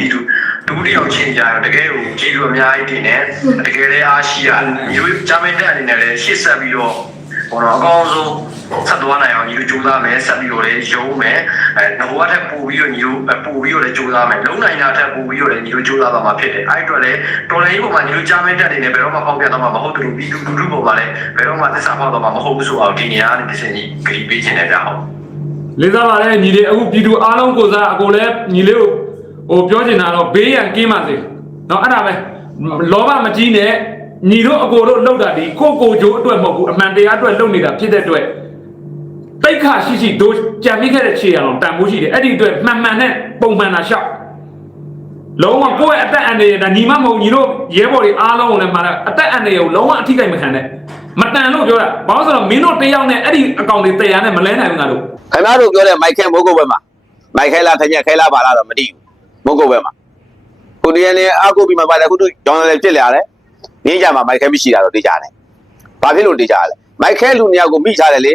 ပြည်သူလူတစ်ယောက်ချင်းကြတော့တကယ်ကိုကြည်လူအများကြီးတင်တယ်တကယ်လည်းအားရှိရမျိုးဂျာမန်တက်အနေနဲ့လည်းရှေ့ဆက်ပြီးတော့ဟောတော့အကောင်းဆုံးဆက်သွားနိုင်အောင်ညီတို့ကြိုးစားမယ်ဆက်ပြီးတော့လည်းရုံးမယ်အဲငဘွားထက်ပို့ပြီးတော့ညီတို့ပို့ပြီးတော့လည်းကြိုးစားမယ်လုံးနိုင်တာထက်ပို့ပြီးတော့လည်းညီတို့ကြိုးစားပါမှာဖြစ်တယ်အဲ့အတွက်လည်းတော်လိုင်းပေါ်မှာညီတို့ဂျာမန်တက်အနေနဲ့ဘယ်တော့မှပေါက်ပြတော့မှာမဟုတ်ဘူးပြည်သူလူထုပေါ်မှာလည်းဘယ်တော့မှသစ္စာပေါက်တော့မှာမဟုတ်ဘူးဆိုအောင်ဒီနေရာကနေတစ်စင်းကြီးဂရီပေးခြင်းနဲ့ကြာဟုတ်လေးစားပါလေညီလေးအခုပြည်သူအားလုံးကိုစားအကိုလည်းညီလေးကို ဟိုပြောချင်တာတော့ဘေးရန်ကင်းပါစေเนาะအဲ့ဒါပဲလောဘမကြီးနဲ့ညီတို့အကိုတို့လှုပ်တာဒီကိုကိုဂျိုးအတွက်မဟုတ်ဘူးအမှန်တရားအတွက်လှုပ်နေတာဖြစ်တဲ့အတွက်တိတ်ခါရှိရှိတို့ကြံမိခဲ့တဲ့ခြေရအောင်တန်ဖိုးရှိတယ်အဲ့ဒီအတွက်မှန်မှန်နဲ့ပုံမှန်တာရှောက်လုံးဝကိုယ့်ရဲ့အသက်အန္တရာယ်ဒါညီမမဟုတ်ညီတို့ရဲဘော်တွေအားလုံးကိုလည်းမှာအသက်အန္တရာယ်ကိုလုံးဝအထိကိမခံနဲ့မတန်လို့ပြောတာဘာလို့ဆိုတော့မင်းတို့တယောက်နဲ့အဲ့ဒီအကောင့်တွေတရားနဲ့မလဲနိုင်ဘူးငါတို့ ခင်ဗျားတို့ပြောတဲ့မိုက်ခဲမိုးကုတ်ဘက်မှာမိုက်ခဲလားထညက်ခဲလားပါလားတော့မသိဘူး မိုးကုတ်ဘက်မှာကိုဒီယန်နေအကုတ်ပြီးမှပါတယ်ခုတို့ကြောင်းလည်းပြစ်လာတယ်နေကြမှာမိုက်ခဲမရှိတာတော့သိကြတယ်ဘာဖြစ်လို့သိကြလဲမိုက်ခဲလူနှစ်ယောက်ကိုမိထားတယ်လေ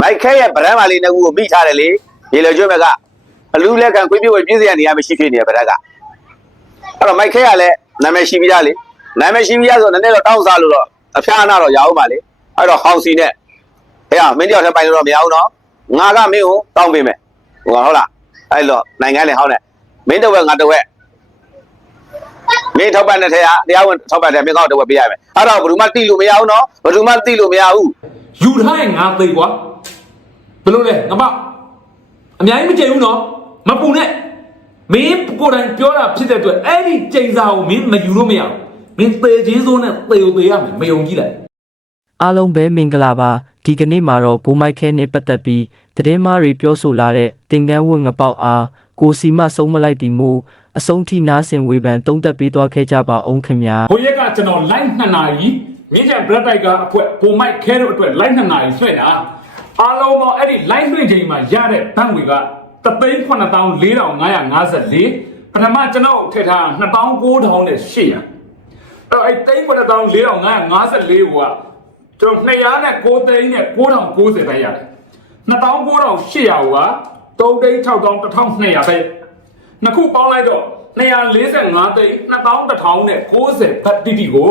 မိုက်ခဲရဲ့ဗရန်မာလေးနှစ်ခုကိုမိထားတယ်လေရေလေကျွဲ့ဘက်ကအလူလက်ခံခွေးပြေဝပြည့်စရာနေရာမရှိဖြစ်နေရဗရက်ကအဲ့တော့မိုက်ခဲကလည်းနာမည်ရှိပြီးသားလေနာမည်ရှိပြီးသားဆိုတော့နည်းနည်းတော့တောင်းစားလို့တော့အဖျားအနာတော့ရအောင်ပါလေအဲ့တော့ဟောင်စီနဲ့ဟဲ့မင်းတယောက်ထပ်ပိုင်လို့တော့မရဘူးနော်ငါကမင်းကိုတောင်းပေးမယ်ဟိုကဟုတ်လား အဲ့တော့နိုင်ငံလေဟောင်းတယ်မင်းတစ်ဝက်ငါတစ်ဝက်မင်းထောက်ပံ့တဲ့ထဲကတရားဝင်ထောက်ပံ့တဲ့မင်းကောက်တစ်ဝက်ပေးရမယ်အဲ့တော့ဘယ်သူမှတိလို့မရဘူးနော်ဘယ်သူမှတိလို့မရဘူးယူထားရင်ငါသိကွာဘယ်လိုလဲငါမအများကြီးမကြိမ်ဘူးနော်မပူနဲ့မင်းကိုယ်တိုင်ပြောတာဖြစ်တဲ့အတွက်အဲ့ဒီကြိမ်စာကိုမင်းမယူလို့မရဘူးမင်းသေချင်းစိုးနဲ့သေကိုသေရမယ်မယုံကြည်လိုက်အားလုံးပဲမင်္ဂလာပါဒီကနေ့မှာတော့ဘိုးမိုက်ခဲနဲ့ပတ်သက်ပြီး သတင်းမားတွေပြောဆိုလာတဲ့တင်ကန်းဝတ်ငပေါက်အားကိုစီမဆုံးမလိုက်တီမို့အဆုံးထိနားဆင်ဝေဖန်တုံးသက်ပေးသွားခဲ့ကြပါအောင်ခင်ဗျာဘိုးရက်ကကျွန်တော် live 2နာရီမြင်းချန် black tiger အဖွဲဘိုမိုက်ခဲတို့အတွက် live 2နာရီဆွဲတာအားလုံးတော့အဲ့ဒီ live လွှင့်ချိန်မှာရတဲ့ဘန့်ငွေက3,4554ပထမကျွန်တော်ထည့်ထား29,000နဲ့800အဲ့အဲ့3,4554ကိုကကျွန်တော်200နဲ့9သိန်းနဲ့9,090ပဲရတယ် 29,800က3သိန်း6,1200ပဲနှစ်ခုပေါင်းလိုက်တော့245သိန်း21,000နဲ့90ဘတ်တိတိကို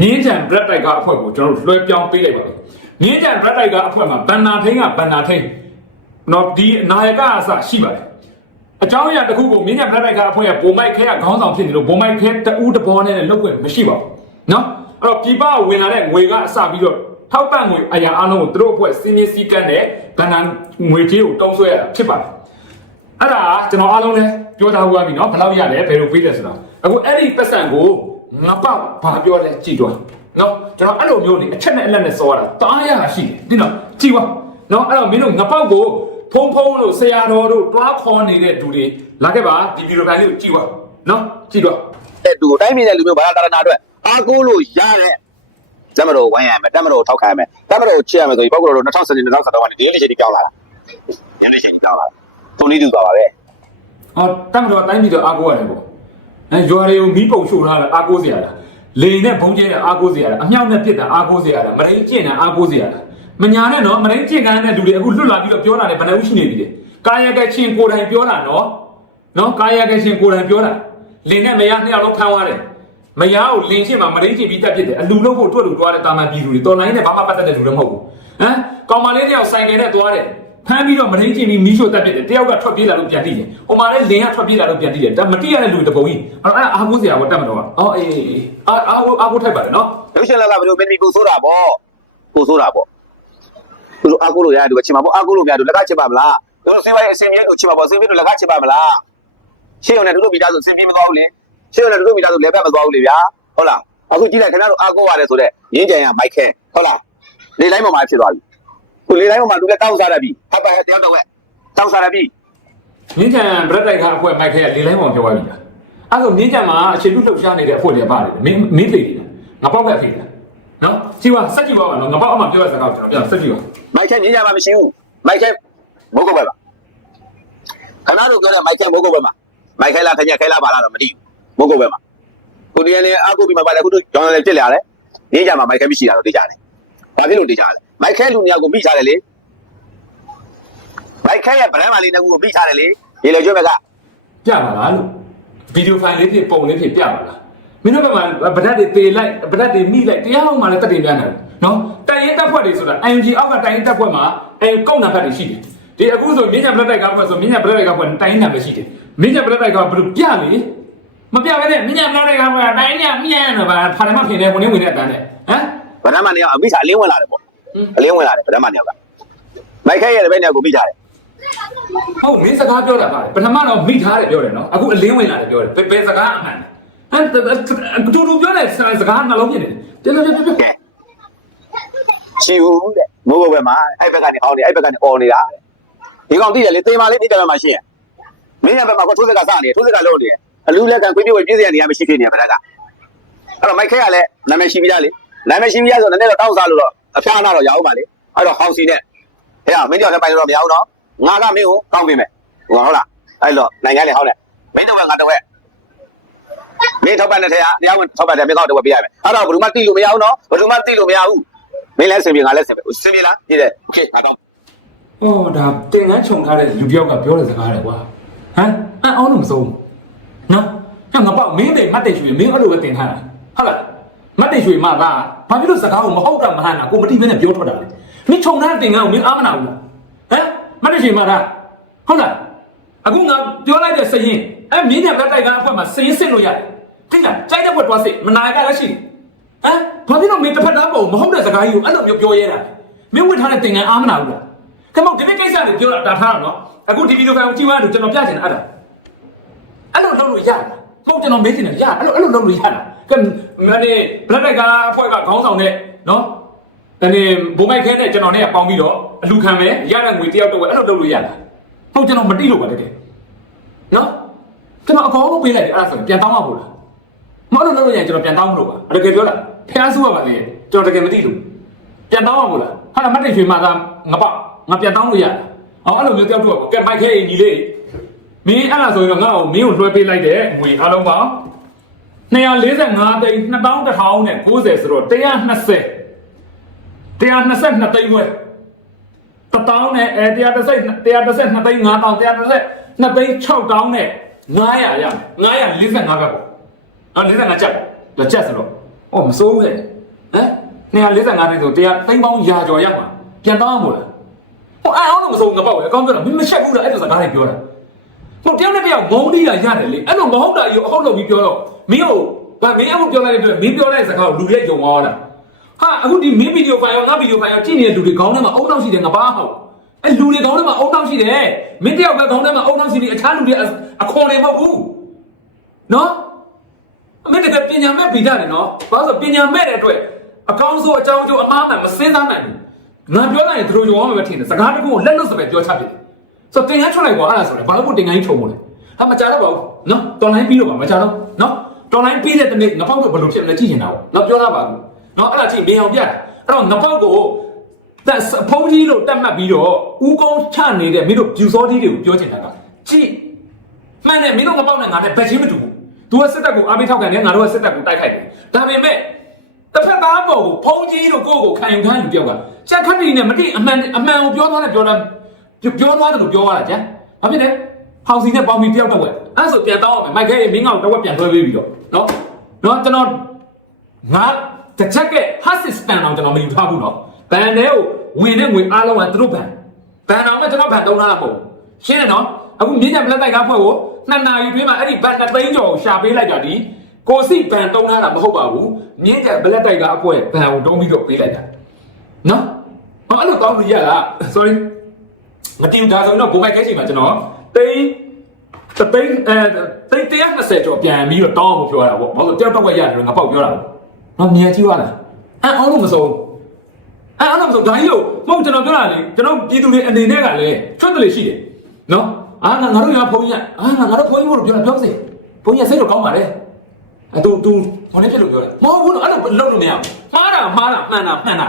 မြင်းချန် black tiger အဖွဲ့ကိုကျွန်တော်လွှဲပြောင်းပေးလိုက်ပါမယ်မြင်းချန် black tiger အဖွဲ့မှာဘန်နာထိန်ကဘန်နာထိန်နော်ဒီနာယကအစရှိပါတယ်အကြောင်းအရာတစ်ခုကိုမြင်းချန် black tiger အဖွဲ့ရဲ့ပုံမိုက်ခဲကခေါင်းဆောင်ဖြစ်နေလို့ပုံမိုက်ခဲတူးတဘောနဲ့လောက်ွယ်မရှိပါဘူးနော်အဲ့တော့ပြပဝင်လာတဲ့ငွေကအစပြီးတော့ ထောက်ပံ့ငွေအရာအလုံးကိုသူတို့အဖွဲ့စီးမင်းစည်းကမ်းနဲ့ဘန်နာငွေကြေးကိုတောင်းဆွဲရတာဖြစ်ပါတယ် အဲ့ဒါကျွန်တော်အားလုံးလည်းပြောထားဘူးပါပြီเนาะဘယ်လောက်ရလဲဘယ်လိုပေးလဲဆိုတာအခုအဲ့ဒီပတ်စံကိုငါပေါ့ဘာပြောလဲကြည့်တော့เนาะကျွန်တော်အဲ့လိုမျိုးနေအချက်နဲ့အလက်နဲ့စောရတာတားရတာရှိတယ်ဒီနော်ကြည့်ပါเนาะအဲ့တော့မင်းတို့ငါပေါ့ကိုဖုံဖုံလို့ဆရာတော်တို့တွားခေါ်နေတဲ့သူတွေလာခဲ့ပါဒီဗီဒီယိုဖိုင်လေးကိုကြည့်ပါเนาะကြည့်တော့ တဲ့သူကိုတိုင်းပြည်တဲ့လူမျိုးဘာသာတာနာအတွက်အားကိုးလို့ရတဲ့ တမတော်ဝိုင်းရမယ်တမတော်ထောက်ခံရမယ်တမတော်ချစ်ရမယ်ဆိုပြီးပုဂ္ဂိုလ်တို့2010 2011ကနေဒီနေ့ချိန်ကြီးကြောင်းလာတာဒီနေ့ချိန်ကြီးကြောင်းလာတာသူနည်းသူပါပါပဲဟောတတ်မတော်အတိုင်းပြည်တော့အားကိုးရတယ်ပေါ့အဲရွာတွေကိုမီးပုံရှို့ထားတာအားကိုးစရာလားလေနဲ့ဘုံကျဲတာအားကိုးစရာလားအမြောက်နဲ့ပစ်တာအားကိုးစရာလားမရင်းကျင့်တာအားကိုးစရာလားမညာနဲ့နော်မရင်းကျင့်ကန်းတဲ့လူတွေအခုလွတ်လာပြီးတော့ပြောတာလည်းဘယ်နှဦးရှိနေပြီလဲကာယကချင်းကိုယ်တိုင်ပြောတာနော်နော်ကာယကချင်းကိုယ်တိုင်ပြောတာလင်နဲ့မယားနှစ်ယောက်လုံးဖမ်းသွားတယ် မယားကိုလင်ချင်းမှာမရင်းကျင့်ပြီးတက်ဖြစ်တယ်အလူလုံးဖို့တွတ်လို့တွားတဲ့တာမန်ပြည်သူတွေတော်လိုင်းနဲ့ဘာမှပတ်သက်တဲ့လူတွေမဟုတ်ဘူးဟမ်ကောင်မလေးတယောက်ဆိုင်ကယ်နဲ့တွားတယ်ဖမ်းပြီးတော့မရင်းကျင့်ပြီးမီးရှို့တက်ဖြစ်တယ်တယောက်ကထွက်ပြေးလာလို့ပြန်တည်တယ်ဟိုမှာလည်းလင်ကထွက်ပြေးလာလို့ပြန်တည်တယ်ဒါမတိရတဲ့လူတပုံကြီးအဲ့တော့အဲ့အားကိုးစရာကိုတတ်မတော့အော်အေးအေးအားအားကိုအားကိုးထိုက်ပါတယ်နော်ရုပ်ရှင်လက်ကဘယ်လိုမင်းဒီကိုဆိုးတာပေါ့ကိုဆိုးတာပေါ့သူတို့အားကိုးလို့ရတယ်သူကချင်ပါပေါ့အားကိုးလို့မရဘူးလက်ကချင်ပါမလားသူတို့စေးဝိုင်းအစင်မြေကိုချင်ပါပေါ့စေးမြေတို့လက်ကချင်ပါမလားရှေ့ရုံနဲ့တို့မိသားစုစင်ပြေမသွားဘူးလေ ရှေ့ရုံနဲ့တို့မိသားစုလဲဘက်မသွားဘူးလေဗျာဟုတ်လားအခုကြည့်လိုက်ခင်ဗျားတို့အားကိုးရတယ်ဆိုတော့ရင်းကြံရမိုက်ခဲဟုတ်လားလေတိုင်းပေါ်မှာဖြစ်သွားပြီသူလေတိုင်းပေါ်မှာသူလည်းတောင်းစားရပြီဟပ်ပါတယောက်တော့ဝက်တောင်းစားရပြီမြင်းချန်ဗရက်တိုက်ခါအဖွဲ့မိုက်ခဲကလေလိုင်းပေါ်ပြောသွားပြီလားအဲ့ဆိုမြင်းချန်မှာအခြေပြုလှုပ်ရှားနေတဲ့အဖွဲ့တွေပါတယ်မင်းမင်းသိတယ်ငါပေါက်ပဲဖြစ်တယ်နော်ကြည့်ပါစက်ကြည့်ပါနော်ငါပေါက်အမှပြောရစကားကိုကျွန်တော်ပြန်စက်ကြည့်ပါမိုက်ခဲညင်ကြမှာမရှိဘူးမိုက်ခဲဘုတ်ကုတ်ပဲပါခင်ဗျားတို့ပြောတဲ့မိုက်ခဲဘုတ်ကုတ်ပဲမှာမိုက်ခဲလားထညက်ခဲလားပါလားတော့မသိဘူး ဘုတ်ကုတ်ပဲမှာကိုဒီကနေအားကိုပြီးမှပါတယ်ခုတို့ကြောင်းလည်းပြစ်လာတယ်ညင်ကြမှာမိုက်ခဲမရှိတာတော့သိကြတယ်ဘာဖြစ်လို့သိကြလဲမိုက်ခဲလူနှစ်ယောက်ကိုမိထားတယ်လေမိုက်ခဲရဲ့ဗရန်မာလေးနှစ်ခုကိုမိထားတယ်လေရေလေကျွဲ့ဘက်ကပြပါလားလို့ဗီဒီယိုဖိုင်လေးဖြစ်ပုံလေးဖြစ်ပြပါလားမင်းတို့ဘက်မှာဗဒတ်တွေတေလိုက်ဗဒတ်တွေမိလိုက်တရားအောင်မှလည်းတက်တင်ပြနေတယ်နော်တိုင်ရင်တက်ဖွဲ့တွေဆိုတာ ING အောက်ကတိုင်ရင်တက်ဖွဲ့မှာအဲကောက်နံပါတ်တွေရှိတယ်ဒီအခုဆိုမြင်းညာဘလက်တိုက်ကဖွဲ့ဆိုမြင်းညာဘလက်တိုက်ကဖွဲ့တိုင်ရင်နံပါတ်ရှိတယ်မြင်းညာဘလက်တိုက်ကဘယ်လိုပြလေ မပြဘဲနဲ့မြင်းညာဘလက်တိုက်ကဖွဲ့တိုင်ညာမြန်တော့ဗာဖာရမဖြစ်နေဝင်နေဝင်တဲ့အတန်းနဲ့ဟမ်ဗဒမနေအောင်အမိစာအလင်းဝင်လာတယ်ပေါ့အလင်းဝင်လာတယ်ဗဒမနေအောင်ကမိုက်ခဲရဲ့ဘယ်နေရာကိုမိထားတယ်ဟုတ်မင်းစကားပြောတာပါတယ်ပထမတော့မိထားတယ်ပြောတယ်နော်အခုအလင်းဝင်လာတယ်ပြောတယ်ဘယ်ဘယ်စကားအမှန်ဟမ်တူတူပြောတဲ့စကားနှလုံးပြနေတယ်ပြပြပြပြကဲချီဦးတဲ့မိုးဘုတ်ဘက်မှာအဲ့ဘက်ကနေအောင်းနေအဲ့ဘက်ကနေအော်နေတာဒီကောင်သိတယ်လေတေးမလေးဒီကံမှာရှင်းမင်းရဲ့ဘက်မှာကထိုးစက်ကစနေထိုးစက်ကလုံးနေ အလူလက်ကန်ခွေးပြေဝပြည့်စရနေရမရှိဖြစ်နေဗဒကအဲ့တော့မိုက်ခဲကလည်းနာမည်ရှိပြီးသားလေနာမည်ရှိပြီးသားဆိုတော့နည်းနည်းတော့တောက်စားလို့တော့အဖျားနာတော့ရအောင်ပါလေအဲ့တော့ဟောင်စီနဲ့ဟဲ့မင်းကြောင့်လည်းပိုင်လို့တော့မရဘူးနော်ငါကမင်းကိုကောင်းပေးမယ်ဟုတ်လားအဲ့တော့နိုင်ငံလေဟောင်းတယ်မင်းတော့ငါတော့မင်းထောက်ပံ့တဲ့ထဲကတရားဝင်ထောက်ပံ့တဲ့မင်းကောက်တော့ပေးရမယ်အဲ့တော့ဘယ်သူမှတိလို့မရဘူးနော်ဘယ်သူမှတိလို့မရဘူးမင်းလည်းစင်ပြေငါလည်းစင်ပြေစင်ပြေလားပြည့်တယ်โอเคငါတော့ ဟောဒါတင်ငန်းခြုံထားတဲ့လူပြောက်ကပြောတဲ့စကားလေကွာဟမ်အအောင်လို့မဆုံး နော်ဟဲ့ငါပေါ့မင်းတွေမတ်တေရွှေမင်းအဲ့လိုပဲတင်ထားတာဟုတ်လားမတ်တေရွှေမသားဘာဖြစ်လို့စကားကိုမဟုတ်တာမဟန်တာကိုမတိဘဲနဲ့ပြောထွက်တာလဲမင်းခြုံထားတဲ့တင်ငန်းကိုမင်းအားမနာဘူးလားဟမ်မတ်တေရွှေမသားဟုတ်လားအခုငါပြောလိုက်တဲ့စရင်အဲမင်းညလက်တိုက်ကအခွက်မှာစရင်စစ်လို့ရတယ်သိလားကြိုက်တဲ့ဘက်တွားစစ်မနာရကလည်းရှိတယ်ဟမ်ဘာဖြစ်လို့မင်းတစ်ဖက်သားပုံမဟုတ်တဲ့စကားကြီးကိုအဲ့လိုမျိုးပြောရဲတာမင်းဝတ်ထားတဲ့တင်ငန်းအားမနာဘူးလားကမောဒီနေ့ကိစ္စကိုပြောတာဒါထားတာနော်အခုဒီဗီဒီယိုဖိုင်ကိုကြည့်သွားလို့ကျွန်တော်ပြချင်တာအဲ့ဒါ အဲ့လိုလုပ်လို့ရလားမဟုတ်ကျွန်တော်မေးချင်တယ်ရအဲ့လိုအဲ့လိုလုပ်လို့ရလားကဲမနေ့ဘလက်တိုက်ကအဖွဲ့ကခေါင်းဆောင်နဲ့နော်တနေ့ဘုံမိုက်ခဲနဲ့ကျွန်တော်နဲ့ပေါင်းပြီးတော့အလူခံမယ်ရတဲ့ငွေတယောက်တော့အဲ့လိုလုပ်လို့ရလားဟုတ်ကျွန်တော်မတိလို့ပါတကယ်နော်ကျွန်တော်အကောင်လုံးပေးလိုက်တယ်အဲ့ဒါဆိုရင်ပြန်တောင်းမှာပို့လားမဟုတ်လို့လုပ်လို့ရရင်ကျွန်တော်ပြန်တောင်းမလို့ပါတကယ်ပြောတာဖះဆူရပါလေကျွန်တော်တကယ်မသိလို့ပြန်တောင်းအောင်မို့လားဟာလားမတ်တိတ်ရွှေမသားငါပေါ့ငါပြန်တောင်းလို့ရတယ်အော်အဲ့လိုမျိုးတယောက်တော့ကဲမိုက်ခဲညီလေး မင်းအဲ့လားဆိုရင်တော့ငါ့ကိုမင်းကိုလွှဲပေးလိုက်တဲ့ငွေအားလုံးပေါင်း245သိန်း2190နဲ့90ဆိုတော့120 122သိန်းဝယ်တတောင်းနဲ့အဲ130 132သိန်း9000 132သိန်း6000နဲ့900ရ945ပဲပေါ့အော်45ချက်တော့ချက်ဆိုတော့အော်မစိုးဘူးလေဟမ်245သိန်းဆိုတရားသိန်းပေါင်းရာကျော်ရမှာပြန်တောင်းအောင်မို့လားဟိုအဲအောင်တော့မစိုးငါပေါ့လေအကောင်းပြောတာမင်းမချက်ဘူးလားအဲ့လိုစကားတွေပြောတာ ဟိုတယောက်နဲ့တယောက်ငုံတီးတာရတယ်လေအဲ့လိုမဟုတ်တာကြီးကိုအဟုတ်လို့ပြီးပြောတော့မင်းကိုဗာမင်းအခုပြောလိုက်တဲ့အတွက်မင်းပြောလိုက်တဲ့စကားကိုလူတွေယုံသွားတာဟာအခုဒီမင်းဗီဒီယိုဖိုင်ရောငါဗီဒီယိုဖိုင်ရောကြည့်နေတဲ့လူတွေခေါင်းထဲမှာအုံနောက်ရှိတယ်ငါဘာဟုတ်အဲလူတွေခေါင်းထဲမှာအုံနောက်ရှိတယ်မင်းတယောက်ပဲခေါင်းထဲမှာအုံနောက်ရှိပြီးအခြားလူတွေအခွန်တွေမဟုတ်ဘူးနော်အမေတကယ်ပညာမဲ့ဗီဒတယ်နော်။ဘာလို့ဆိုပညာမဲ့တဲ့အတွက်အကောင်းဆုံးအကြောင်းကျိုးအမှားမှန်မစင်းစားနိုင်ဘူး။ငါပြောလိုက်ရင်သူတို့ရောမှာပဲထင်တယ်။စကားတစ်ခုကိုလက်လွတ်စပယ်ပြောချပြတယ်။ ဆိုတော့တင်ငန်းထွက်လိုက်ကွာအဲ့ဒါဆိုရင်ဘာလို့ကိုတင်ငန်းကြီးထုံမို့လဲ။ဟာမကြတော့ပါဘူး။နော်။တော်လိုင်းပြီးတော့ပါမကြတော့။နော်။တော်လိုင်းပြီးတဲ့တနေ့ငပေါက်တော့ဘယ်လိုဖြစ်မလဲကြည့်နေတာပေါ့။နော်ပြောတာပါဘူး။နော်အဲ့ဒါကြည့်မင်းအောင်ပြတာ။အဲ့တော့ငပေါက်ကိုတက်ဖုံးကြီးလို့တက်မှတ်ပြီးတော့ဦးကုန်းချနေတဲ့မင်းတို့ပြူစောကြီးတွေကိုပြောချင်တာကကြည့်မှန်တယ်မင်းတို့မပေါက်နဲ့ငါနဲ့ဘက်ချင်းမတူဘူး။ तू ကစစ်တပ်ကိုအားပေးထောက်ခံတယ်ငါတို့ကစစ်တပ်ကိုတိုက်ခိုက်တယ်။ဒါပေမဲ့တစ်ဖက်သားပေါ်ကိုဖုံးကြီးလို့ကိုယ့်ကိုခံယူထားလူတယောက်ကချက်ခတ်တီနဲ့မတိအမှန်အမှန်ကိုပြောသွားတယ်ပြောတာ ပြောသွားတယ်လို့ပြောသွားတာကြ။ဘာဖြစ်လဲ။ဟောင်စီနဲ့ပေါင်းပြီးတယောက်တော့ဝက်။အဲ့ဆိုပြန်တောင်းအောင်မယ်။မိုက်ခဲရေမင်းကောင်တော့ဝက်ပြန်လွှဲပေးပြီးတော့နော်။နော်ကျွန်တော်ငါတစ်ချက်ကဟတ်စစ်စပန်အောင်ကျွန်တော်မယူထားဘူးနော်။ဘန်ထဲကိုဝင်တဲ့ငွေအားလုံးကသူတို့ဘန်။ဘန်အောင်ကကျွန်တော်ဘန်တုံးထားတာမဟုတ်ဘူး။ရှင်းတယ်နော်။အခုမြင်းညက်ပလက်တိုက်ကဖွဲ့ကိုနှစ်နာရီတွင်းမှာအဲ့ဒီဘန်တစ်သိန်းကျော်ကိုရှာပေးလိုက်ကြသည်။ကိုစီဘန်တုံးထားတာမဟုတ်ပါဘူး။မြင်းညက်ပလက်တိုက်ကအဖွဲဘန်ကိုတုံးပြီးတော့ပေးလိုက်တာ။နော်။ဟောအဲ့လိုတောင်းလို့ရလား။ sorry မတင်ဒါဆိုရင်တော့ဘိုးမိုက်ခဲချိန်မှာကျွန်တော်တိန်းတသိန်းအဲတိန်း120ကျော်ပြန်ပြီးတော့တောင်းအောင်ပြောရတာပေါ့ဘာလို့တယောက်တော့ဝက်ရတယ်ငါပေါက်ပြောတာပေါ့နော်မြင်ကြည့်ရလားအဲအောင်လို့မဆုံးအဲအောင်လို့မဆုံးဒါကြီးလို့မဟုတ်ကျွန်တော်ပြောတာလေကျွန်တော်ပြည်သူတွေအနေနဲ့ကလည်းချွတ်တယ်ရှိတယ်နော်အာငါငါတို့ရဖုန်းကြီးအာငါငါတို့ဖုန်းကြီးလို့ပြောတာပြောစေဖုန်းကြီးစိတ်တော့ကောင်းပါလေအဲ तू तू ဘာလဲဖြစ်လို့ပြောတာမဟုတ်ဘူးနော်အဲ့လိုလုပ်လို့မရဘူးမှားတာမှားတာမှန်တာမှန်တာ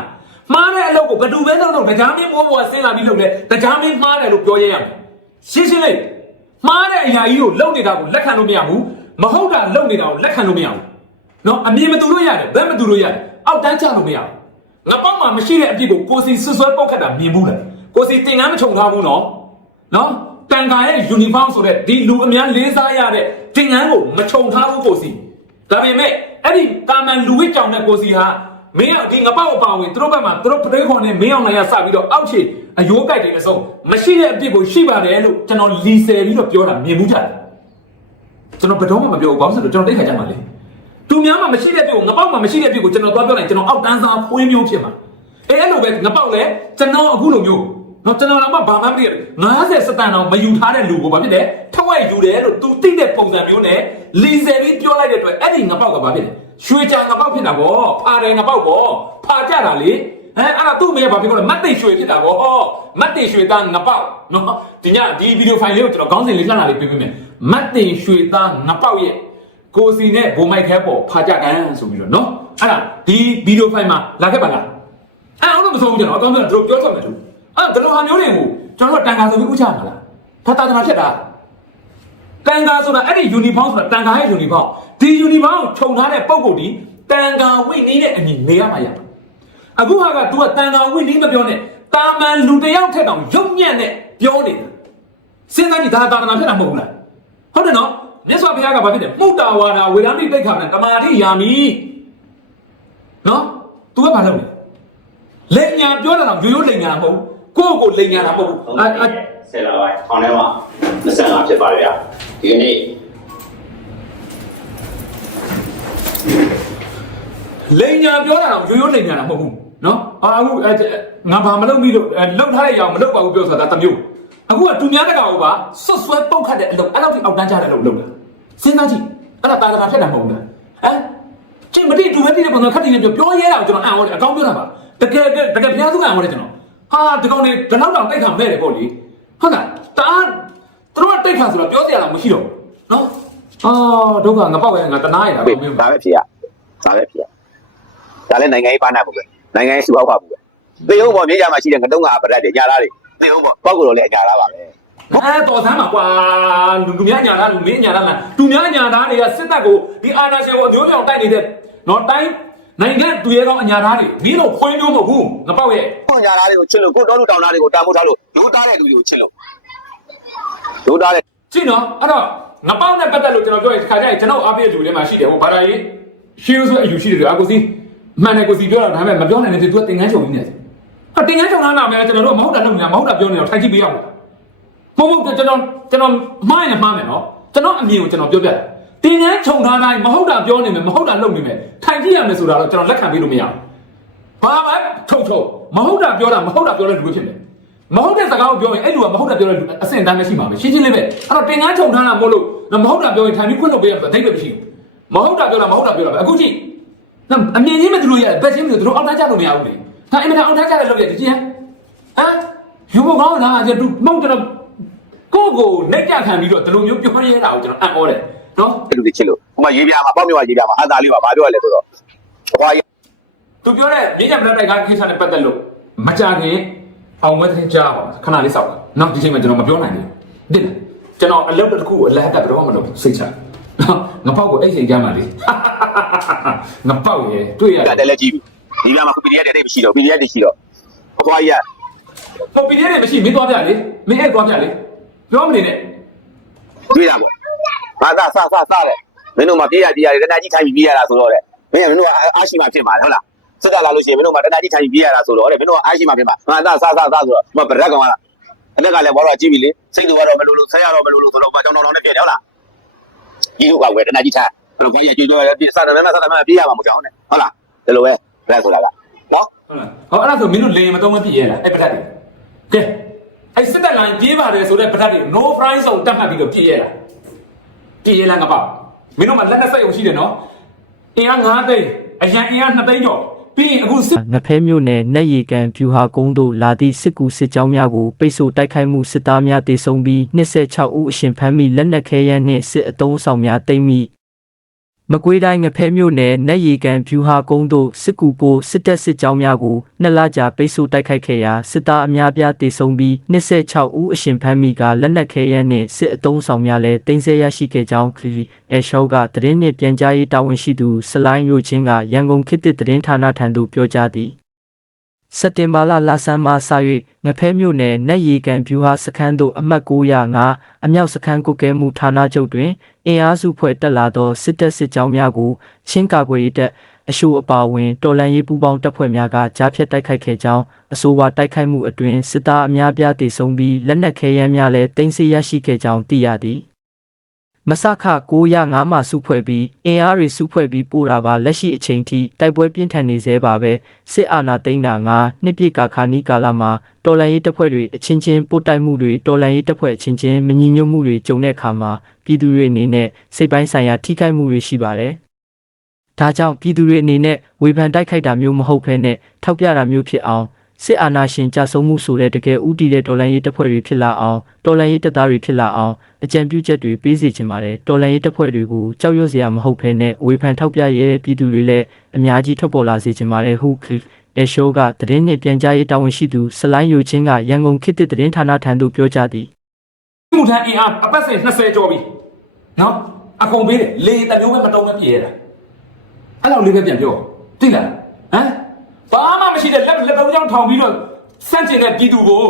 မှားတဲ့အလုပ်ကိုဘယ်သူပဲလုပ်လို့တရားမင်းပေါ်ပေါ်ဆင်းလာပြီးလုပ်လဲတရားမင်းမှားတယ်လို့ပြောရရမယ်ရှင်းရှင်းလေးမှားတဲ့အရာကြီးကိုလုပ်နေတာကိုလက်ခံလို့မရဘူးမဟုတ်တာလုပ်နေတာကိုလက်ခံလို့မရဘူးနော်အမြင်မတူလို့ရတယ်ဘယ်မတူလို့ရတယ်အောက်တန်းချလို့မရဘူးငါပေါက်မှာမရှိတဲ့အပြစ်ကိုကိုစီဆွဆွဲပုတ်ခတ်တာမြင်ဘူးလားကိုစီတင်ငန်းမခြုံထားဘူးနော်နော်တန်ခါရဲ့ယူနီဖောင်းဆိုတဲ့ဒီလူအများလေးစားရတဲ့တင်ငန်းကိုမခြုံထားဘူးကိုစီဒါပေမဲ့အဲ့ဒီတာမန်လူဝိကြောင်တဲ့ကိုစီဟာ မင်းကဒီငပောက်အပါဝင်သူတို့ဘက်မှာသူတို့ပရိခွန်နဲ့မင်းအောင်နိုင်ရစပြီးတော့အောက်ခြေအယိုးကြိုက်တွေအစုံမရှိတဲ့အပြစ်ကိုရှိပါတယ်လို့ကျွန်တော်လီဆယ်ပြီးတော့ပြောတာမြင်မှုကြတယ်ကျွန်တော်ဘယ်တော့မှမပြောဘူးဘာလို့လဲဆိုတော့ကျွန်တော်တိတ်ခါကြမှာလေသူများမှမရှိတဲ့ပြစ်ကိုငပောက်မှမရှိတဲ့ပြစ်ကိုကျွန်တော်သွားပြောလိုက်ကျွန်တော်အောက်တန်းစားဖွေးမျိုးဖြစ်မှာအဲအဲ့လိုပဲငပောက်လဲကျွန်တော်အခုလိုမျိုး နော်ကျွန်တော်တော့ဘာမှမသိရ50စတန်တော့မယူထားတဲ့လူကိုဘာဖြစ်လဲထဝက်ယူတယ်လို့သူသိတဲ့ပုံစံမျိုးနဲ့လီဆယ်ပြီးပြောလိုက်တဲ့အတွက်အဲ့ဒီငပောက်ကဘာဖြစ်လဲရွှေကြံငပောက်ဖြစ်တာဗောဖာတယ်ငပောက်ဗောဖာကြတာလေဟမ်အဲ့ဒါသူ့မေးဘာဖြစ်လို့လဲမတ်တိတ်ရွှေဖြစ်တာဗောဟောမတ်တိတ်ရွှေသားငပောက်နော်ဒီညဒီဗီဒီယိုဖိုင်လေးကိုကျွန်တော်ခေါင်းစဉ်လေးလှမ်းလာလေးပြပြမယ်မတ်တိတ်ရွှေသားငပောက်ရဲ့ကိုစီနဲ့ဘုံမိုက်ခဲပေါ်ဖာကြကန်ဆိုပြီးတော့နော်အဲ့ဒါဒီဗီဒီယိုဖိုင်မှာလာခဲ့ပါလားအဲ့အောင်လို့မဆုံးဘူးကျွန်တော်အကောင်းဆုံးတို့ပြောချင်တယ်သူ အဲ့ဒါလိုဟာမျိုးတွေကိုကျွန်တော်တို့တန်ခါဆိုပြီးဥချမှာလားဖတ်တာတနာဖြစ်တာတန်ခါဆိုတာအဲ့ဒီယူနီဖောင်းဆိုတာတန်ခါရဲ့ယူနီဖောင်းဒီယူနီဖောင်းခြုံထားတဲ့ပုံကိုဒီတန်ခါဝိနည်းတဲ့အညီနေရမှာရအခုဟာက तू ကတန်ခါဝိနည်းမပြောနဲ့တာမန်လူတစ်ယောက်ထက်တောင်ရုပ်ညံ့နဲ့ပြောနေတာစဉ်းစားကြည့်ဒါသာသနာဖြစ်တာမဟုတ်ဘူးလားဟုတ်တယ်နော်မြတ်စွာဘုရားကဘာဖြစ်တယ်မှုတာဝါဒဝေဒန်တိတိတ်ခါနဲ့တမာတိယာမီနော် तू ကဘာလုပ်လဲလိန်ညာပြောတာတော့ရိုးရိုးလိန်ညာမဟုတ်ဘူး ကိုယ့်ကိုလိန်ညာတာမဟုတ်ဘူးဟုတ်အဲကဲ့အဲဆယ်လာပိုင်းခေါင်းထဲမှာ25ဖြစ်ပါတယ်ဗျာဒီကနေ့လိန်ညာပြောတာတော့ရိုးရိုးလိန်ညာတာမဟုတ်ဘူးနော်အာအခုအဲငါဘာမလုပ်မိလို့အဲလှုပ်ထားတဲ့အရာမလုပ်ပါဘူးပြောဆိုတာဒါတစ်မျိုးအခုကသူများတကာကိုပါဆွတ်ဆွဲပုတ်ခတ်တဲ့အလုပ်အဲ့လောက်ထိအောက်တန်းကြတဲ့အလုပ်လုပ်တာစဉ်းစားကြည့်အဲ့ဒါတာသနာဖြစ်တာမဟုတ်ဘူးလားဟမ်ကျင့်မတိတူပဲတိတဲ့ပုံစံခတ်တည်နေပြောပြောရဲတာကိုကျွန်တော်အံ့ဩတယ်အကောင်းပြောတာပါတကယ်တကယ်ဘုရားစုကအံ့ဩတယ်ကျွန်တော် ဟာဒီကောင်တွေဒီလောက်တောင်တိတ်ခံမဲ့တယ်ပေါ့လေဟုတ်လားတအားသူတို့ကတိတ်ခံဆိုတော့ပြောစရာတော့မရှိတော့ဘူးနော်အော်ဒုက္ခငါပောက်ရဲငါတနာရတာဘေးပေါ့မင်းဒါပဲဖြစ်ရဒါပဲဖြစ်ရဒါလည်းနိုင်ငံရေးပါနာဖို့ပဲနိုင်ငံရေးစုပေါက်ပါဖို့ပဲသေဟုတ်ပေါ်မြေကြမှာရှိတဲ့ငတုံးကဗရက်တွေညာလားတွေသေဟုတ်ပေါ်ပောက်ကတော့လည်းညာလားပါပဲအဲတော်ဆန်းပါကွာလူလူများညာသားလူမင်းညာသားလားသူများညာသားတွေကစစ်တပ်ကိုဒီအာဏာရှင်ကိုအမျိုးပြောင်တိုက်နေတဲ့နော်တိုင်း နိုင်ငံသူရဲကောင်းအညာသားတွေမင်းတို့ဖွင့်ပြောမဟုတ်ဘူးငပောက်ရဲ့ကိုညာသားတွေကိုချစ်လို့ကိုတော်လူတောင်သားတွေကိုတာမိုးထားလို့ရိုးသားတဲ့လူတွေကိုချစ်လို့ရိုးသားတဲ့ကြည့်နော်အဲ့တော့ငပောက်နဲ့ပတ်သက်လို့ကျွန်တော်ပြောရင်ခါကြရင်ကျွန်တော်အားပေးတဲ့လူတွေမှာရှိတယ်ဟိုဘာသာရေးရှင်းဆိုအယူရှိတယ်အကူစီမှန်တယ်ကိုစီပြောတာဒါပေမဲ့မပြောနိုင်တဲ့သူကတင်ငန်းချုပ်နေတယ်ဟာတင်ငန်းချုပ်လာတာမယ်ကျွန်တော်တို့မဟုတ်တာလုပ်နေတာမဟုတ်တာပြောနေတော့ထိုင်ကြည့်ပေးရမှာမဟုတ်ဘူးကျွန်တော်ကျွန်တော်မှားရင်မှားမယ်နော်ကျွန်တော်အမြင်ကိုကျွန်တော်ပြောပြတယ် တင်ငန်းခြုံထားတိုင်းမဟုတ်တာပြောနေမယ်မဟုတ်တာလုပ်နေမယ်ထိုင်ကြည့်ရမယ်ဆိုတာတော့ကျွန်တော်လက်ခံပေးလို့မရဘူးဘာမှထုတ်ထုတ်မဟုတ်တာပြောတာမဟုတ်တာပြောတဲ့လူတွေဖြစ်တယ်မဟုတ်တဲ့စကားကိုပြောရင်အဲ့လူကမဟုတ်တာပြောတဲ့လူအဆင့်အတန်းမရှိမှာပဲရှင်းရှင်းလေးပဲအဲ့တော့တင်ငန်းခြုံထားတာမို့လို့မဟုတ်တာပြောရင်ထိုင်ပြီးခွင့်လုပ်ပေးရမှာအဓိပ္ပာယ်မရှိဘူးမဟုတ်တာပြောတာမဟုတ်တာပြောတာပဲအခုကြည့်အမြင်ချင်းမသူတို့ရဘက်ချင်းမသူတို့အောက်တန်းကြလို့မရဘူးလေဒါအင်မတန်အောက်တန်းကြတဲ့လုပ်ရဒီချင်းဟမ်ယူဖို့ကောင်းလားကျတူမဟုတ်တော့ကိုကိုနှိတ်ကြခံပြီးတော့ဒီလိုမျိုးပြောရဲတာကိုကျွန်တော်အံ့ဩတယ် နော်လူတွေချစ်လို့ဟိုမှာရေးပြမှာပေါ့မြောက်ရေးပြမှာအသာလေးပါဘာပြောရလဲဆိုတော့ဘွားကြီးသူပြောတဲ့မြင်းညံပလက်တိုက်ကကိစ္စနဲ့ပတ်သက်လို့မကြခင်အောင်မတဲ့ကြားပါခဏလေးစောက်ပါနောက်ဒီချိန်မှာကျွန်တော်မပြောနိုင်ဘူးဒီလားကျွန်တော်အလုပ်တစ်ခုကိုအလဟတ်ဘယ်တော့မှမလုပ်ဘူးစိတ်ချနော်ငပောက်ကိုအဲ့ချိန်ကြမ်းပါလေငပောက်ရေတွေ့ရကတည်းကလည်းကြည့်ပြီရေးပြမှာခု PDF တဲ့တိတ်မရှိတော့ PDF တွေရှိတော့ဘွားကြီးကဟိုပီဒီအက်မရှိမင်းသွားပြလေမင်းအဲ့သွားပြလေပြောမနေနဲ့တွေ့ရမှာ ဘာသာစစစတဲ့မင်းတို့မှပြေးရပြေးရတယ်တဏှာကြီးထိုင်ပြီးပြေးရတာဆိုတော့တဲ့မင်းကမင်းတို့ကအားရှိမှဖြစ်မှာဟုတ်လားစစ်ကလာလို့ရှိရင်မင်းတို့မှတဏှာကြီးထိုင်ပြီးပြေးရတာဆိုတော့တဲ့မင်းတို့ကအားရှိမှဖြစ်မှာဘာသာစစစဆိုတော့မဗရက်ကောင်ကလားအတက်ကလည်းဘောတော့ကြည့်ပြီလေစိတ်တော်ကတော့မလို့လို့ဆက်ရတော့မလို့လို့ဆိုတော့ဘာကြောင်တော်တော်နဲ့ဖြစ်တယ်ဟုတ်လားကြီးတို့ကဝယ်တဏှာကြီးထားဘယ်လိုကြီးကြွေးကြွေးပြေးစတယ်မဲစတယ်မဲပြေးရမှာမကြောက်နဲ့ဟုတ်လားဒီလိုပဲဗရက်ဆိုတာကနော်ဟုတ်လားဟောအဲ့ဒါဆိုမင်းတို့လေမတုံးမပြည့်ရလားအဲ့ပထတ်တွေကဲအဲ့စစ်တပ်လိုင်းပြေးပါတယ်ဆိုတဲ့ပထတ်တွေ no fry ဆုံးတတ်မှတ်ပြီးတော့ပြည့်ရလား ပြည့်ရလားငါပေါ့မင်းတို့မှလက်နဲ့စိတ်အောင်ရှိတယ်နော်အင်အား9သိန်းအရန်အင်အား2သိန်းကျော်ပြီးရင်အခုစစ်ငဖဲမြို့နယ်နက်ရီကန်ဖြူဟာကုန်းတို့လာသည့်စစ်ကူစစ်ကြောင်းများကိုပိတ်ဆို့တိုက်ခိုက်မှုစစ်သားများတေဆုံးပြီး26ဦးအရှင်ဖမ်းမိလက်နက်ခဲယမ်းနှင့်စစ်အုံဆောင်များတိမ့်မိ မကွေးတိုင်းငဖဲမြို့နယ်နက်ရီကန်ဖြူဟာကုန်းတို့စစ်ကူကိုစစ်တပ်စစ်ကြောင်းများကိုနှစ်လကြာပိတ်ဆို့တိုက်ခိုက်ခဲ့ရာစစ်သားအများပြားတေဆုံးပြီး26ဦးအရှင်ဖမ်းမိကလက်နက်ခဲယမ်းနှင့်စစ်အုံဆောင်များလည်းတင်ဆက်ရရှိခဲ့ကြောင်းခရီအဲရှော့ကသတင်းနှင့်ပြန်ကြားရေးတာဝန်ရှိသူစလိုင်းရိုချင်းကရန်ကုန်ခေတ်သစ်သတင်းဌာနထံသို့ပြောကြားသည် စက်တင်ဘာလလဆန်းမှစ၍ငဖဲမြို့နယ်နက်ရီကန်ဗျူဟာစခန်းသို့အမှတ်905အမြောက်စခန်းကုကဲမှုဌာနချုပ်တွင်အင်အားစုဖွဲ့တက်လာသောစစ်တပ်စစ်ကြောင်းများကိုချင်းကာကွယ်ရေးတပ်အရှို့အပါအဝင်တော်လန်ရေးပူးပေါင်းတပ်ဖွဲ့များကကြားဖြတ်တိုက်ခိုက်ခဲ့ကြောင်းအဆိုပါတိုက်ခိုက်မှုအတွင်စစ်သားအများပြားတေဆုံးပြီးလက်နက်ခဲယမ်းများလည်းတင်စီရရှိခဲ့ကြောင်းသိရသည် မစခ905မှာစုဖွဲ့ပြီးအင်အားတွေစုဖွဲ့ပြီးပို့တာပါလက်ရှိအချိန်ထိတိုက်ပွဲပြင်းထန်နေသေးပါပဲစစ်အာဏာသိမ်းတာငါနှစ်ပြည့်ကာခါနီးကာလမှာတော်လန်ရေးတပ်ဖွဲ့တွေအချင်းချင်းပို့တိုက်မှုတွေတော်လန်ရေးတပ်ဖွဲ့အချင်းချင်းမညီညွတ်မှုတွေကြုံတဲ့အခါမှာပြည်သူတွေအနေနဲ့စိတ်ပိုင်းဆိုင်ရာထိခိုက်မှုတွေရှိပါတယ်ဒါကြောင့်ပြည်သူတွေအနေနဲ့ဝေဖန်တိုက်ခိုက်တာမျိုးမဟုတ်ဘဲနဲ့ထောက်ပြတာမျိုးဖြစ်အောင် စစ်အာဏာရှင်ကြဆုံးမှုဆိုတဲ့တကယ်ဥတည်တဲ့တော်လှန်ရေးတပ်ဖွဲ့တွေဖြစ်လာအောင်တော်လှန်ရေးတပ်သားတွေဖြစ်လာအောင်အကြံပြုချက်တွေပေးစီခြင်းပါတယ်တော်လှန်ရေးတပ်ဖွဲ့တွေကိုကြောက်ရွံ့စရာမဟုတ်ဘဲနဲ့ဝေဖန်ထောက်ပြရဲပြည်သူတွေလည်းအများကြီးထွက်ပေါ်လာစေခြင်းပါတယ်ဟုအရှိုးကသတင်းနဲ့ပြန်ကြားရေးတာဝန်ရှိသူဆလိုင်းယူချင်းကရန်ကုန်ခေတ်သစ်သတင်းဌာနထံသို့ပြောကြားသည်မှုထမ်းအင်အားအပတ်စဉ်20ကျော်ပြီနော်အကုန်ပေးတယ်လေတမျိုးပဲမတုံးမပြေရတာအဲ့လောက်လေးပဲပြန်ပြောသိလားဟမ်ဘာမှမ ရှိတဲ့လက်လက်ပုံးကြောင်းထောင်ပြီးတော့စန့်ကျင်တဲ့ပြည်သူကို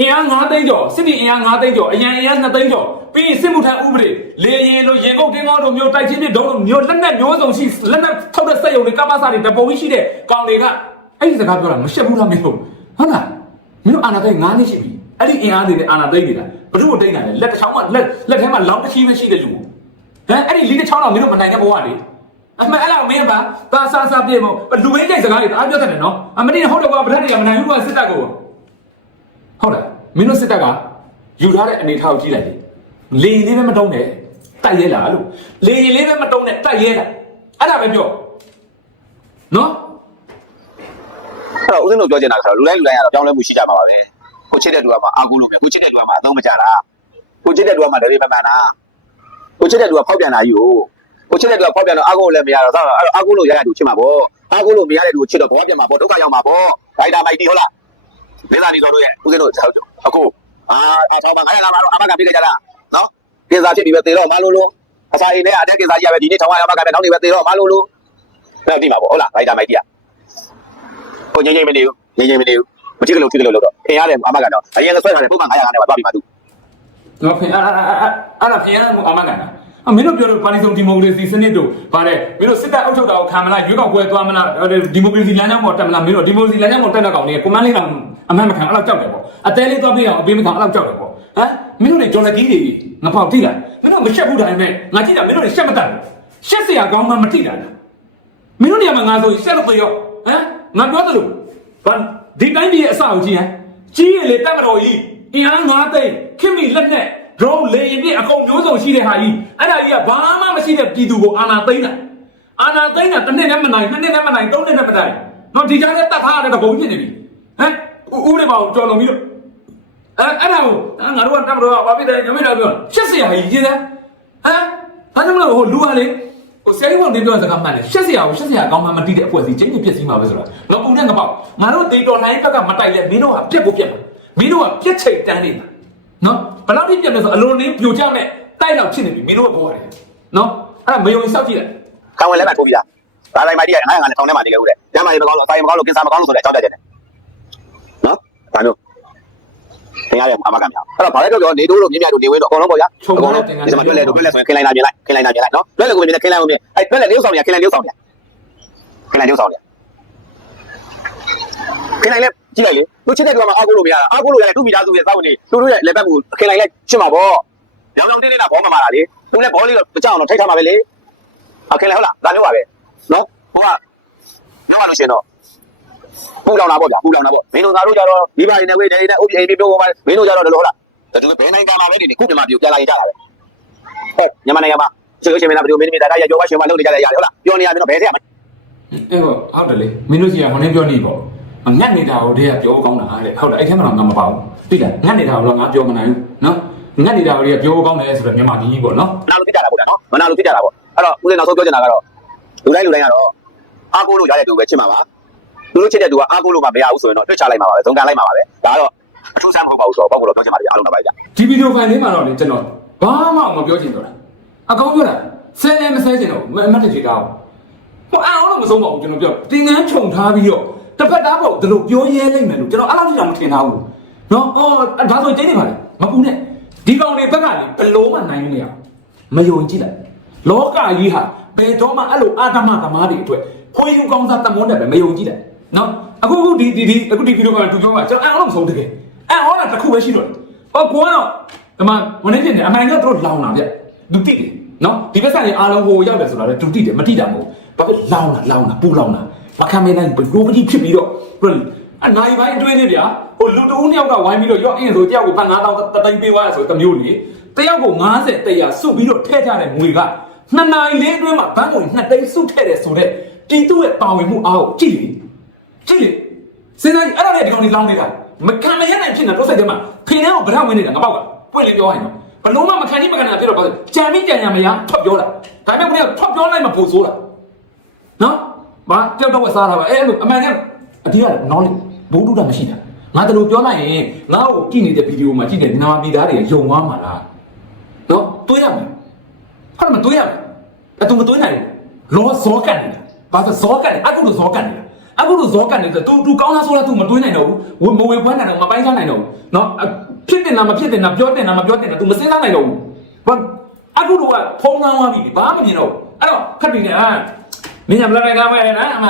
အင်အား9သိန်းကျော်စစ်တီအင်အား9သိန်းကျော်အရန်အင်အား2သိန်းကျော်ပြီးရင်စစ်မှုထမ်းဥပဒေလေရင်လိုရင်ကုတ်တင်းကောင်းတို့မျိုးတိုက်ချင်းတွေဒုံတို့မျိုးလက်နက်မျိုးစုံရှိလက်နက်ထုတ်တဲ့စက်ရုံတွေကမ္ဘာစာတွေတပုံကြီးရှိတဲ့ကောင်တွေကအဲ့ဒီစကားပြောတာမရှက်ဘူးလားမင်းတို့ဟုတ်လားမင်းတို့အာနာသိန်း9နှစ်ရှိပြီအဲ့ဒီအင်အားတွေနဲ့အာနာသိန်းနေတာဘယ်သူ့ကိုတိတ်နိုင်လဲလက်တစ်ချောင်းကလက်လက်ထဲမှာလောင်းတစ်ချီပဲရှိတဲ့လူဟမ်အဲ့ဒီလီတစ်ချောင်းတော့မင်းတို့မနိုင်တဲ့ဘဝလေ အမှန်အဲ့လောက်မင်းပါပါဆာဆာပြေမို့လူဝင်းကြိုက်စကားတွေတအားပြောတတ်တယ်နော်အမတိဟုတ်တယ်ကွာဗထက်တွေကမနိုင်ဘူးကွာစစ်တပ်ကိုဟုတ်လားမင်းတို့စစ်တပ်ကယူထားတဲ့အနေထားကိုကြည့်လိုက်လေလေလေးပဲမတုံးနဲ့တိုက်ရဲလားလို့လေရင်လေးပဲမတုံးနဲ့တိုက်ရဲလားအဲ့ဒါပဲပြောနော်အဲ့တော့ဦးဇင်းတို့ပြောချင်တာကတော့လူတိုင်းလူတိုင်းကတော့ပြောင်းလဲမှုရှိကြမှာပါပဲကိုချစ်တဲ့လူကမှအာကိုလို့ပဲကိုချစ်တဲ့လူကမှအသုံးမကျတာကိုချစ်တဲ့လူကမှဒရေမမှန်တာကိုချစ်တဲ့လူကဖောက်ပြန်တာကြီးကို ကိုချစ်တဲ့လူကဖောက်ပြန်တော့အာကိုလည်းမရတော့ဆောက်အဲ့တော့အာကိုလို့ရရတူချစ်မှာပေါ့အာကိုလို့မရတဲ့လူကိုချစ်တော့ဘောပြန်မှာပေါ့ဒုက္ခရောက်မှာပေါ့ဒိုင်တာမိုက်တီဟုတ်လားဒေသနီတော်တို့ရဲ့ဦးဇင်းတို့အခုအာအထောက်ပါ900လာမှာတော့အမကပြေးကြလားနော်ကင်စာဖြစ်ပြီးပဲသေတော့မလို့လို့အစာအိမ်နဲ့အတက်ကင်စာကြီးရပဲဒီနေ့ထောင်ရအမကပဲနောက်နေပဲသေတော့မလို့လို့တော့ဒီမှာပေါ့ဟုတ်လားဒိုင်တာမိုက်တီကကိုငိမ့်ငိမ့်မနေဘူးငိမ့်ငိမ့်မနေဘူးမကြည့်ကြလို့ကြည့်ကြလို့လို့တော့ခင်ရတယ်အမကတော့အရင်ကဆွဲထားတယ်ပုံမှန်900နဲ့ပါသွားပြီပါသူတော့ခင်အဲ့အဲ့အဲ့ဒါခင်ရမှုအမကန်တာ အမင်းတို့ပြောလို့ပါလီစုံဒီမိုကရေစီစနစ်တို့ဗါတဲ့မင်းတို့စစ်တပ်အုပ်ချုပ်တာကိုခံမလားရွေးကောက်ပွဲသွားမလားဒီမိုကရေစီလမ်းကြောင်းပေါ်တက်မလားမင်းတို့ဒီမိုကရေစီလမ်းကြောင်းပေါ်တက်တဲ့ကောင်တွေကကွန်မန်းလေးကအမှန်မခံအဲ့လောက်ကြောက်တယ်ပေါ့အသေးလေးသွားပြီးအောင်အပေးမခံအဲ့လောက်ကြောက်တယ်ပေါ့ဟမ်မင်းတို့တွေဂျော်လကီးတွေငါပေါက်တိလားမင်းတို့မရှက်ဘူးဒါပေမဲ့ငါကြည့်တာမင်းတို့တွေရှက်မတတ်ဘူးရှက်စရာကောင်းမှမတိတာလားမင်းတို့နေရာမှာငါဆိုရှက်လို့ပြောဟမ်ငါပြောသလိုဘာဒီတိုင်းပြည်ရဲ့အစအကိုကြည့်ဟမ်ကြီးရလေတက်မတော်ကြီးအင်အား၅သိန်းခင်မိလက်နဲ့ drone လေရင်ပြအကုန်မျိုးစုံရှိတဲ့ဟာကြီးအဲ့ဒါကြီးကဘာမှမရှိတဲ့ပြည်သူကိုအာဏာသိမ်းတာအာဏာသိမ်းတာတစ်နှစ်နဲ့မနိုင်နှစ်နှစ်နဲ့မနိုင်သုံးနှစ်နဲ့မနိုင်တော့ဒီကြားထဲတတ်ထားရတဲ့ဘုံဖြစ်နေပြီဟမ်ဦးတွေပါအောင်ကြော်လွန်ပြီးတော့အဲ့အဲ့ဒါကိုငါတို့ကတက်မတော်ဘာဖြစ်တယ်ညမေတာပြောရှက်စရာကြီးကြီးတယ်ဟမ်အဲ့ဒါမလို့ဟိုလူကလေဟိုဆယ်ရီဝန်ဒီပြောစကားမှန်တယ်ရှက်စရာကိုရှက်စရာကောင်းမှမတိတဲ့အဖွဲ့အစည်းချင်းချင်းပြည့်စည်မှာပဲဆိုတာတော့ဦးနဲ့ငါပေါ့ငါတို့တေတော်နိုင်ဘက်ကမတိုက်လဲမင်းတို့ကပြက်ကိုပြက်မှာမင်းတို့ကပြက်ချိတ်တန်းနေတာ နော်ဘယ်လောက်ထိပြတ်လဲဆိုအလုံးလေးပြိုကျမဲ့တိုက်တော့ဖြစ်နေပြီမင်းတို့ကပေါ်ရတယ်နော်အဲ့ဒါမယုံစောက်ကြည့်လိုက်ခံဝင်လဲမှထိုးပြီးသားဒါတိုင်းမိုက်တီက900နဲ့ထောင်ထဲမှာနေကြဦးတယ်ကျမ်းမာရေးမကောင်းလို့အတိုင်းမကောင်းလို့ကင်ဆာမကောင်းလို့ဆိုတဲ့အကြောင်းတက်တယ်နော်ဒါမျိုးခင်ရတယ်အမကမြောက်အဲ့တော့ဘာလဲတော့ပြောနေတိုးလို့မြင်းမြတ်တို့နေဝင်းတို့အကုန်လုံးပေါ့ဗျာအကုန်လုံးဒီမှာတွေ့လဲတို့တွေ့လဲဆိုရင်ခင်လိုက်လာမြင်လိုက်ခင်လိုက်လာမြင်လိုက်နော်တွေ့လဲကိုမြင်တယ်ခင်လိုက်ကိုမြင်အဲ့တွေ့လဲနေဥဆောင်ရခင်လိုက်နေဥဆောင်ရခင်လိုက်နေဥဆောင်ရ ခင်လိုက်လဲကြည့်လိုက်လေသူချစ်တဲ့ကောင်မှာအာကိုလို့မရတာအာကိုလို့ရတယ်သူ့မိသားစုရဲ့စောင့်နေသူတို့ရဲ့လက်ဘက်ကိုခင်လိုက်လိုက်ရှင်းမှာပေါ့ရောင်ရောင်တင်းတင်းတာဘောမှာမာတာလေသူလည်းဘောလေးတော့ကြောက်အောင်ထိတ်ထားမှာပဲလေအခင်လိုက်ဟုတ်လားဒါမျိုးပါပဲနော်ဟိုကပြောရလို့ရှင်တော့ပူလောင်တာပေါ့ဗျာပူလောင်တာပေါ့မင်းတို့ငါတို့ကြတော့မိဘတွေနဲ့ဝေးနေနဲ့ဥပ္ပအိမ်ပြပြောပါမင်းတို့ကြတော့လို့ဟုတ်လားဒါသူဘယ်နိုင်ငံမှာပဲနေနေခုမြန်မာပြည်ပြန်လာရကြတာပဲဟဲ့မြန်မာနိုင်ငံမှာဆွေးရှင်မင်းသားဘယ်လိုမင်းမိသားကရကြောပါရှင်မလုပ်နေကြတဲ့ရတယ်ဟုတ်လားပြောနေရတယ်တော့ဘယ်ထဲမှာအဲ့တော့ဟုတ်တယ်လေမင်းတို့ကြီးကဟိုနေ့ပြောနေပေါ့ ငတ်နေတာကိုတည်းကပြောကောင်းတာတဲ့ဟုတ်တယ်အဲ့ထဲမှာတော့ငါမပါဘူးသိလားငတ်နေတာကိုတော့ငါပြောမနိုင်ဘူးနော်ငတ်နေတာကိုတည်းကပြောကောင်းတယ်ဆိုတော့မြန်မာကြီးပေါ့နော်နာလို့သိကြတာပေါ့နော်မနာလို့သိကြတာပေါ့အဲ့တော့ဦးလေးနောက်ဆုံးပြောချင်တာကတော့လူတိုင်းလူတိုင်းကတော့အားကိုးလို့ရတဲ့သူပဲချစ်မှာပါလူလို့ချစ်တဲ့သူကအားကိုးလို့မှမရဘူးဆိုရင်တော့တွစ်ချလိုက်မှာပါပဲဇုံကန်လိုက်မှာပါပဲဒါကတော့အထူးဆန်းမဟုတ်ပါဘူးဆိုတော့ပေါ့ကတော့ပြောချင်ပါတယ်အားလုံးတော့ပါကြဒီဗီဒီယိုဖိုင်လေးမှာတော့လေကျွန်တော်ဘာမှမပြောချင်တော့တာအကောင်းပြောတာဆဲနေမဆဲချင်တော့မတ်တကြီးကောင်းဟိုအောင်လို့မဆုံးပါဘူးကျွန်တော်ပြောတင်ငန်းခြုံထားပြီးတော့ တတစ်ဖက်သားပေါ့ဒီလိုပြောရဲလိမ့်မယ်လို့ကျွန်တော်အဲ့လောက်ထိတော့မထင်ထားဘူးနော်အော်ဒါဆိုကျင်းနေပါလေမပူနဲ့ဒီကောင်တွေဘက်ကလေဘလို့မှနိုင်လို့မရမယုံကြည်လိုက်လောကကြီးဟာဘယ်တော့မှအဲ့လိုအာဓမ္မသမားတွေအတွက်ခွေးယူကောင်းစားတမွန်းတယ်ပဲမယုံကြည်လိုက်နော်အခုအခုဒီဒီဒီအခုဒီဗီဒီယိုကတူပြောပါကျွန်တော်အဲ့အောင်ဆုံးတကယ်အဲ့ဟောတာတစ်ခုပဲရှိတော့ဟောကိုကတော့ဒီမှာဝင်နေဖြစ်နေအမှန်ကတို့လောင်လာဗျသူတိတယ်နော်ဒီဘက်ဆိုင်အားလုံးဟိုရောက်တယ်ဆိုတာလေသူတိတယ်မတိတာမဟုတ်ဘာဖြစ်လောင်လာလောင်လာပူလောင်လာ ဘာခံမနိုင်ဘလို့ကြီးဖြစ်ပြီးတော့အနိုင်ပိုင်းတွင်းနေဗျာဟိုလူတဦးနှစ်ယောက်ကဝိုင်းပြီးတော့ရော့အင်းဆိုတယောက်ကိုဖန်9000တသိန်းပေးသွားဆိုတမျိုးလေတယောက်ကို90တရာစုပြီးတော့ထည့်ကြတဲ့ငွေကနှစ်နိုင်လေးအတွင်းမှာဘန်းကိုနှစ်သိန်းစုထည့်တယ်ဆိုတော့တီတူရဲ့ပါဝင်မှုအားကိုကြည့်လေကြည့်လေစဉ်းစားကြည့်အဲ့ဒါနဲ့ဒီကောင်လေးလောင်းနေတာမခံမရနိုင်ဖြစ်နေတော့စိတ်ထဲမှာဖေနှန်းကိုဗရဝင်နေတာငါပေါက်ကပွင့်လေးပြောရရင်ဘလုံးမမခံကြီးမခံနိုင်ဖြစ်တော့ဘာလဲကြံမိကြံရမရထွက်ပြောတာဒါပေမဲ့ကိုကထွက်ပြောလိုက်မှပို့ဆိုးတာနော် ဘာကြောက်တော့စားတာပါအဲ့လိုအမှန်တကယ်အတေးက knowledge ဘုဒ္ဓတာမရှိတာငါတလူပြောလိုက်ရင်ငါ့ကိုကြည့်နေတဲ့ဗီဒီယိုမှာကြည့်နေနာပြည်သားတွေယုံသွားမှာလားနော်တွေးရမယ်ဟာမတွေးရမယ်အတူမတွေးနိုင်ဘူးလောဇောကန်နေတာဘာသာဇောကန်နေအခုလိုဇောကန်နေတာအခုလိုဇောကန်နေဆိုတော့ तू तू ကောင်းလားဆိုလား तू မတွေးနိုင်တော့ဘူးမဝင်ပွားနိုင်တော့မပိုင်းစားနိုင်တော့ဘူးနော်ဖြစ်တင်တာမဖြစ်တင်တာပြောတင်တာမပြောတင်တာ तू မစဉ်းစားနိုင်တော့ဘူးဘာအခုလိုကဖုံးသားသွားပြီဘာမှမမြင်တော့ဘူးအဲ့တော့ဖတ်ပြီးနေအာ မင်းညမလာကမဲနော်အမ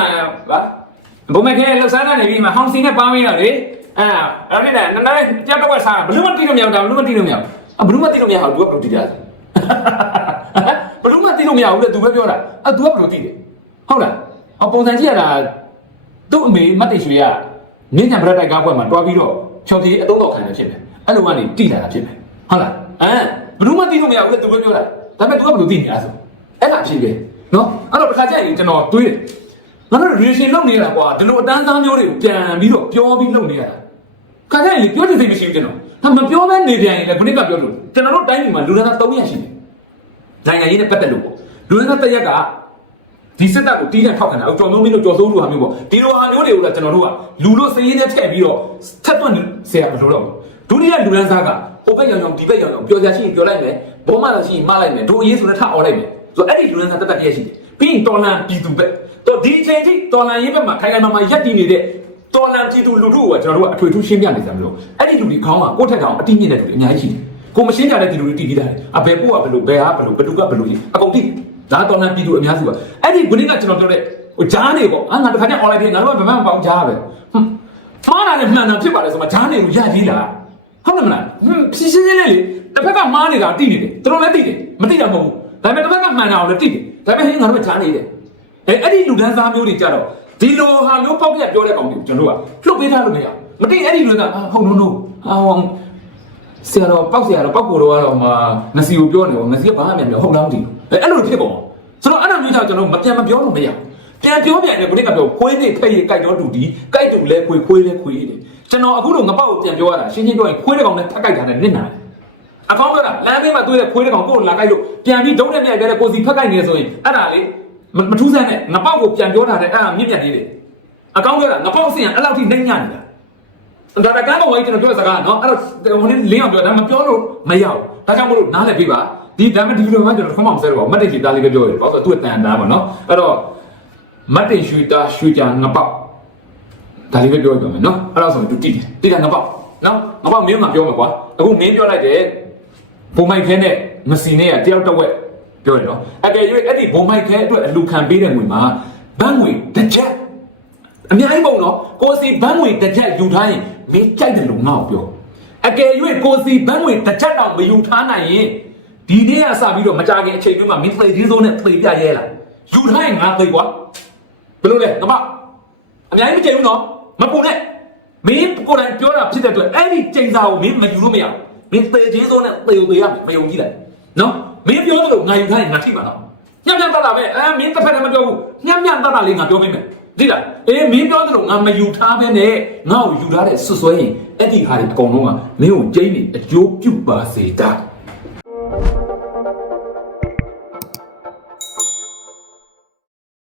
ဘာဘုံမခဲလောက်စားနေပြီမှာဟောင်းစင်းနဲ့ပါမင်းတော့လေအာအဲ့ဒီနဲ့နည်းနည်းကြောက်တော့စားဘလူးမတိလို့မရဘူးဒါဘလူးမတိလို့မရဘူးအဘလူးမတိလို့မရဘူး तू ကဘလူးတိတယ်ဘလူးမတိလို့မရဘူးလေ तू ပဲပြောတာအ तू ကဘလူးတိတယ်ဟုတ်လားအပုံစံကြည့်ရတာ သူ့အမေမတ်တိရွှေကမြင်းညံပရက်တိုက်ကားပွဲမှာတွားပြီးတော့ချော်တီအတုံးတော်ခံနေဖြစ်တယ်အဲ့လိုကနေတိလာတာဖြစ်တယ်ဟုတ်လားအဲဘယ်သူမှတိလို့မရဘူးလေသူပဲပြောတာဒါပေမဲ့ तू ကဘယ်လိုတိနေလဲဆိုအဲ့ဒါဖြစ်ပဲ နော်အဲ့တော့တစ်ခါကျရင်ကျွန်တော်တွေးတယ်ငါတို့ relation လုပ်နေရတာကွာဒီလိုအတန်းသားမျိုးတွေကိုပြန်ပြီးတော့ပြောပြီးလုပ်နေရတာခါကျရင်လေပြောချင်စိတ်မရှိဘူးကျွန်တော်ဟာမပြောမဲနေပြန်ရင်လည်းခုနကပြောလို့ကျွန်တော်တို့တိုင်းပြည်မှာလူသား300ရှိတယ်နိုင်ငံရေးနဲ့ပတ်သက်လို့ပေါ့လူသားတစ်ရက်ကဒီစစ်တပ်ကိုတီးတဲ့ထောက်ခံတာအကျော်လုံးမင်းတို့ကြော်စိုးလူဟာမျိုးပေါ့ဒီလိုဟာမျိုးတွေကိုလည်းကျွန်တော်တို့ကလူလို့စည်ရင်းနဲ့ထည့်ပြီးတော့ထပ်သွင်းဆရာမလို့တော့ဒုတိယလူရန်စားကဟိုဘက်ရောင်ရောင်ဒီဘက်ရောင်ရောင်ပြောကြရှိရင်ပြောလိုက်မယ်ဘောမလာရှိရင်မလိုက်မယ်ဒိုအရေးဆိုတဲ့ထအော်လိုက်မယ် ဆိုတော့အဲ့ဒီလူရန်စားတက်တက်တည်းရှိတယ်ပြီးရင်တော်လန်ပြည်သူဘက်တော့ဒီအချိန်ထိတော်လန်ရေးဘက်မှာခိုင်ခိုင်မာမာရက်တည်နေတဲ့တော်လန်ပြည်သူလူထုကကျွန်တော်တို့ကအထွေထူးရှင်းပြနေကြမလို့အဲ့ဒီလူတွေခေါင်းကကိုယ့်ထက်ကောင်အတိမြင့်တဲ့လူတွေအများကြီးရှိတယ်ကိုမရှင်းကြတဲ့ဒီလူတွေတည်ပြီးသားတယ်အဘယ်ပို့ကဘယ်လိုဘယ်ဟာဘယ်လိုဘယ်သူကဘယ်လိုကြီးအကုန်တည်ဒါတော်လန်ပြည်သူအများစုကအဲ့ဒီခုနကကျွန်တော်ပြောတဲ့ဟိုဂျားနေပေါ့အာငါတခါကျ online ပြင်ငါတို့ကဘယ်မှမပေါင်းဂျားပဲဟွန်းမှားတာနဲ့မှန်တာဖြစ်ပါလေဆိုမှဂျားနေကိုရကြီးတာဟုတ်တယ်မလားဟွန်းရှင်းရှင်းလေးလေးတစ်ဖက်ကမှားနေတာတိနေတယ်သူတို့လည်းတိတယ်မတိတာမဟုတ်ဘူး ဒါပေမဲ့တစ်ဖက်ကမှန်တာအောင်လည်းတိတယ်ဒါပေမဲ့ဟင်းငါတို့ကဂျားနေတယ်အဲအဲ့ဒီလူဒန်းစားမျိုးတွေကြတော့ဒီလိုဟာမျိုးပေါက်ပြက်ပြောတဲ့ကောင်တွေကိုကျွန်တော်တို့ကလှုပ်ပေးထားလို့မရမတိအဲ့ဒီလူကဟုတ်နော်နော်အာဟောဆရာတော်ပောက်ဆရာတော်ပောက်ကိုတော်ကတော့မှငစီကိုပြောနေပေါ့ငစီကဘာမှမပြောဟုတ်လားမသိဘူးအဲအဲ့လိုဖြစ်ကုန်ဆိုတော့အဲ့လိုမျိုးကြောင့်ကျွန်တော်မပြန်မပြောလို့မရဘူးပြန်ပြောပြန်တယ်ခုနကပြောခွေးနေဖိတ်ကြိုက်တော့တူဒီကြိုက်တူလဲခွေးခွေးလဲခွေးတယ်ကျွန်တော်အခုလိုငပောက်ကိုပြန်ပြောရတာရှင်းရှင်းပြောရင်ခွေးတဲ့ကောင်နဲ့ထပ်ကြိုက်တာနဲ့နစ်နာတယ် အကောင်းပြောတာလမ်းဘေးမှာတွေ့တဲ့ခွေးတဲ့ကောင်ကိုယ်လာကြိုက်လို့ပြန်ပြီးဒုံးနဲ့မြိုက်ပြတဲ့ကိုစီဖက်ကြိုက်နေဆိုရင်အဲ့ဒါလေမထူးဆန်းနဲ့ငပောက်ကိုပြန်ပြောတာတဲ့အဲ့ဒါမြင့်ပြတ်နေတယ်အကောင်းပြောတာငပောက်စင်အဲ့လောက်ထိနှိမ့်ညနေတာဒါပေမဲ့ကမ်းပေါ်ဝိုင်းကျွန်တော်ပြောတဲ့စကားနော်အဲ့တော့ဟိုနေ့လင်းအောင်ပြောဒါမပြောလို့မရဘူးဒါကြောင့်မို့လို့နားလည်ပေးပါဒီဒါမဲ့ဒီလိုမှကျွန်တော်ဖုံးမှမဆဲတော့မတ်တင်ချီတားလေးပဲပြောရတယ်ဘာလို့သူ့တန်တာပါနော်အဲ့တော့မတ်တင်ရွှေတာရွှေကြငပောက်ဒါလေးပဲပြောရမယ်နော်အဲ့တော့ဆိုရင်သူတိတယ်တိတယ်ငပောက်နော်ငပောက်မင်းကပြောမှာကွာအခုမင်းပြောလိုက်တယ် ဘုံမိုက်ခဲနဲ့မစီနဲ့ကတယောက်တစ်ဝက်ပြောတယ်နော်အကယ်၍အဲ့ဒီဘုံမိုက်ခဲအတွက်အလူခံပေးတဲ့ငွေမှာဘန်းငွေတစ်ချက်အများကြီးပုံနော်ကိုစီဘန်းငွေတစ်ချက်ယူထားရင်မင်းကြိုက်တယ်လို့ငါ့ကိုပြောအကယ်၍ကိုစီဘန်းငွေတစ်ချက်တောင်မယူထားနိုင်ရင်ဒီနေ့ကစပြီးတော့မကြခင်အချိန်တွင်းမှာမင်းသိသေးစိုးနဲ့သိပြရဲလားယူထားရင်ငါသိကွာဘယ်လိုလဲငမအများကြီးမကြိမ်ဘူးနော်မပူနဲ့မင်းကိုယ်တိုင်ပြောတာဖြစ်တဲ့အတွက်အဲ့ဒီချိန်စာကိုမင်းမယူလို့မရဘူး မင်းသိသေးစိုးနဲ့သိကိုသိရမယ်မယုံကြည်လိုက်နော်မင်းပြောသလိုငါယူထားရင်ငါထိပါတော့ညံ့ညံ့တတ်တာပဲအဲမင်းတစ်ဖက်တည်းမပြောဘူးညံ့ညံ့တတ်တာလေးငါပြောမိမယ်ဒီလားအေးမင်းပြောသလိုငါမယူထားပဲနဲ့ငါ့ကိုယူထားတဲ့ဆွဆွဲရင်အဲ့ဒီဟာတွေအကုန်လုံးကမင်းကိုကျိန်းနေအကျိုးပြုပါစေတာ